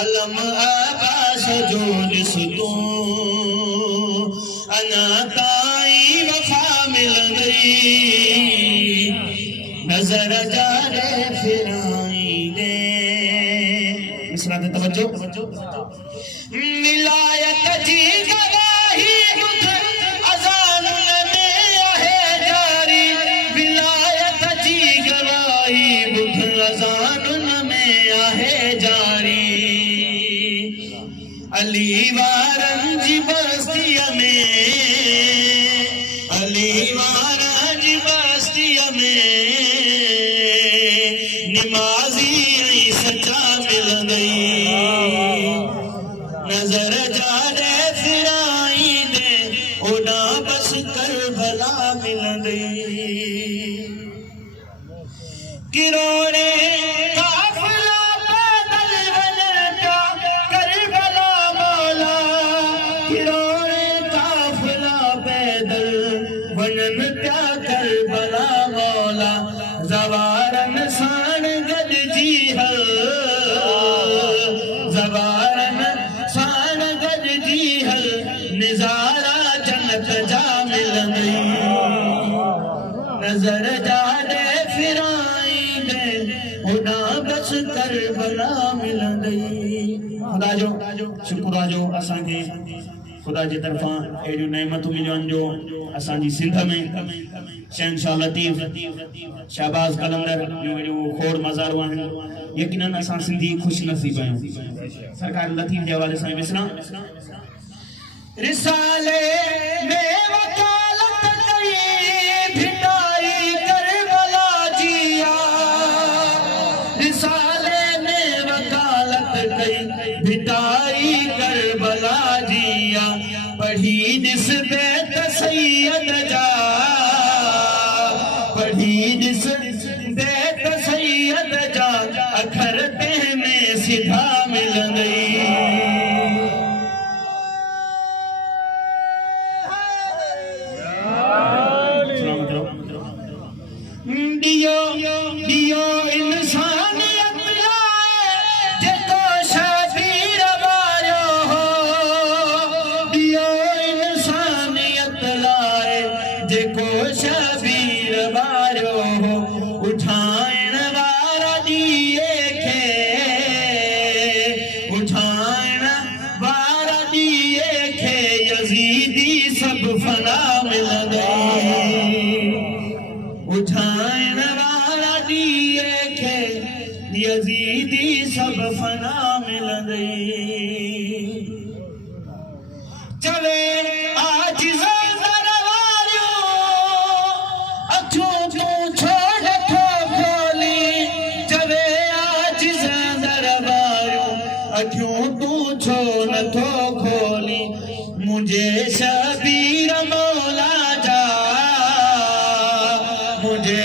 अलम आबास जो ॾिसतो अना ताई वफा मिल गई नजर जारे फिराई दे मिसरा ते तवज्जो मिलायत जी गवाही बुध अजान में आहे जारी विलायत जी गवाही बुध अजान में आहे जारी अली वारन जी बस्तिया में अली वारन जी बस्तिया में निमाजी सच्चा मिल गई नजर जारे फिराई दे ओना बस कर भला मिल गई किरोड़े काफिला पैदल बनता कर भला मौला किरोड़े काफिला पैदल बनता कर भला मौला जवारन सान गद जी हल जवारन सान गद जी हल निजारा जन्नत जा मिल गई नजर जाने फिराई दे उना बस कर भला मिल गई खुदा जो शुक्र जो असां के खुदा जी तरफा एडियो नेमतूं मिलियूं जो असां जी सिंध में शहनशाह लतीफ शहबाज कलंदर जो एडियो खोड़ मज़ारो आहिनि यकीनन असां सिंधी खुश नसीब आहियूं सरकार लतीफ जे हवाले सां विसरा रिसाले में वकालत कई भिटाई करबला जिया रिसाले में वकालत कई भिटाई करबला जिया पढ़ी दिस बेत सैयद जा पढ़ी दिस बेत सैयद जा अखर ते में सीधा मिल गई दियो दियो इंसानियत लाए जेको शबीर वारो हो दियो इंसानियत लाए जेको शबीर वारो हो उठाइण वारा दिए खे उठाइण वारा दिए खे यजीदी सब फना मिल गई उठाइण वाला दिए खे यजीदी सब फना मिल गई चले आज दरबारियों अखियों तू छोड़ खो खोली चले आज दरबारियों अखियों तू छोड़ थो खोली मुझे शबीर मौला जा मुझे